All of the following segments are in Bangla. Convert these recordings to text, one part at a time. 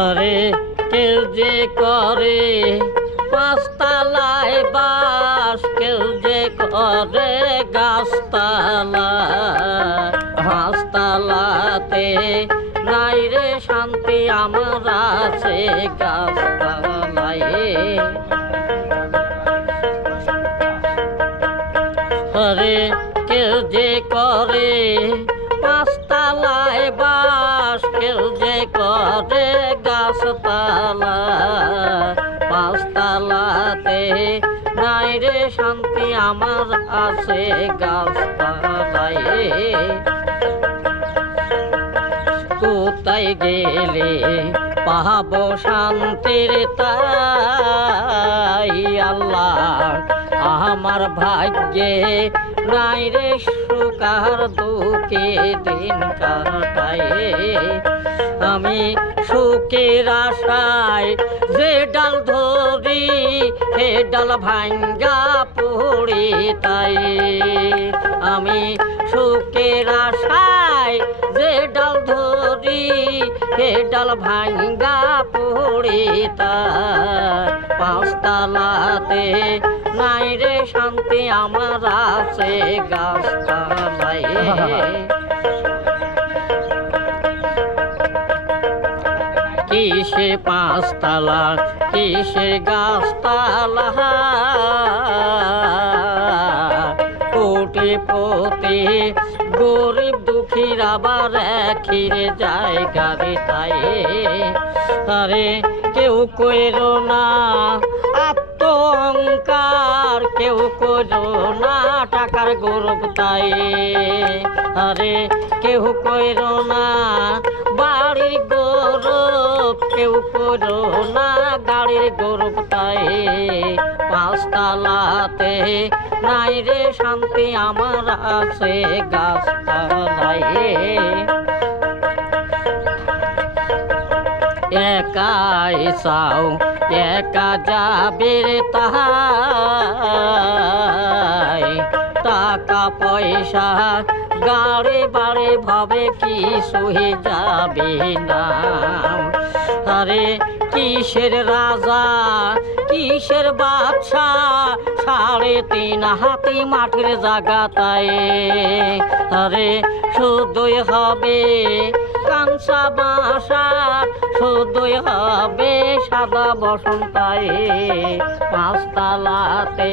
আরে কেউ যে করে পাঁচতলায় বাস, কেউ যে করে গাছতলা। পাঁচতলাতে নাই রে শান্তি আমার আছে, গাছতলায়। আরে কেউ যে করে গাছতলা পাঁচতলাতে নাই রে শান্তি, আমার আছে গাছতলায়। কোথায় গেলে পাহাব শান্তির তাই আল্লাহ, আমার ভাগ্যে নাই রে সুকার দুঃখে দিন কাটায়। আমি সুখের আশায় যে ডাল ধরি, হে ডাল ভাঙ্গা পড়ি তাই আমি সুখের আশায় হে ডাল ভাঙ্গা পড়ি তাই পাঁচতলাতে নাই রে শান্তি, আমার আছে গাছতলায়। কিসে পাঁচতলা, কিসে গাছতলা? কোটি পতি গরিব দুঃখীর আবার খিরে যায় গাড়ি তাই আরে কেউ কইর না, আত্মহংকার কেউ করো না, টাকার গৌরব তাই। আরে কেউ কইরো না, বাড়ির গৌরব কেউ করো না গাড়ির গৌরব তাই পাঁচতলাতে নাই রে শান্তি, আমার আছে গাছতলায়। একাই চাও, একা যাবে রে তাহাই। টাকা পয়সা, গাড়ে বাড়ি ভাবে কি সহে যাবে না। আরে কিসের রাজা, কিসের বাদশা, সাড়ে তিন হাতি মাঠের জায়গাটায়। আরে শুধুই হবে কাঞ্চা বাসা শুধুই হবে সাদা বসন্তায়। পাঁচতলাতে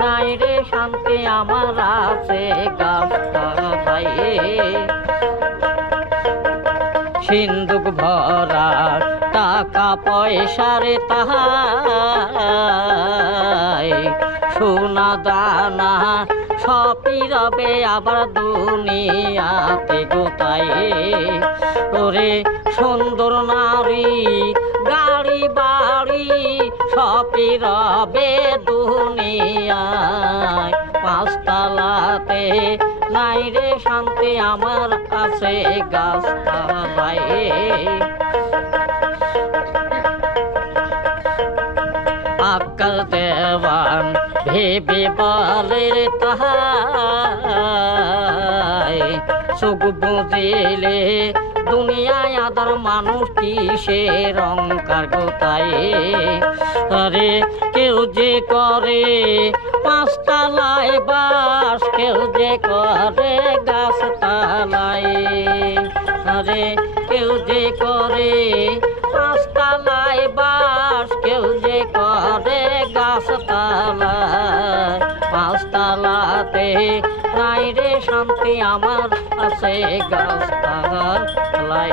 নাই রে শান্তি, আমার আছে গাছতলায়। সিন্ধুক ভরা টাকা পয়সার তাহাই, সোনা দানা সপি রবে আবার দুনিয়াতে গোতাই ওরে সুন্দর নারী, গাড়ি, বাড়ি, সপি রবে দুনিয়ায়। পাঁচতলাতে নাই রে শান্তি, আমার কাছে গাছতলায় ভেবে বলে রে তাহাই। সুখ বুঝিলে দুনিয়ায় আদার মানুষ কিসের অঙ্কার গোতায় আরে কেউ যে করে পাঁচতলায় বাস, কেউ যে করে শান্তি আমার আছে গাছ গাছতলায়